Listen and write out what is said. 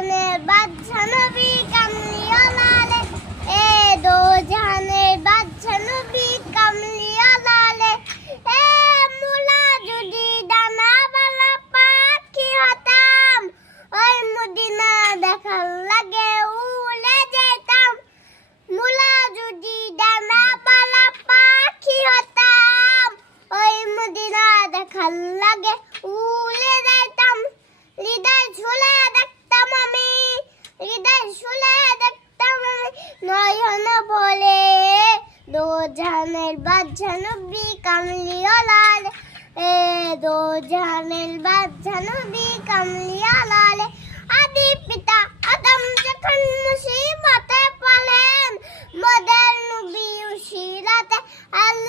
জাহানের বাদশা নবী কামলিওয়ালা এ দো জাহানের বাদশা নবী কামলিওয়ালা এ মুলা যদি ডানাওয়ালা পাখি হতাম ওই মদিনা দেখার লাগে উড়ে যেতাম মুলা যদি ডানাওয়ালা পাখি হতাম ওই মদিনা দেখার লাগে উড়ে যেতাম হৃদয় ঝুলে দেখতাম আমি হৃদয় ঝুলে দেখতাম আমি নয়ন বলে দো জাহানের বাদশা নবী কামলিওয়ালা এ দো জাহানের বাদশা নবী কামলিওয়ালা আদি পিতা আদম যখন মুসিবতে পড়লেন মোদের নবী উসিলাতে আল্লাহ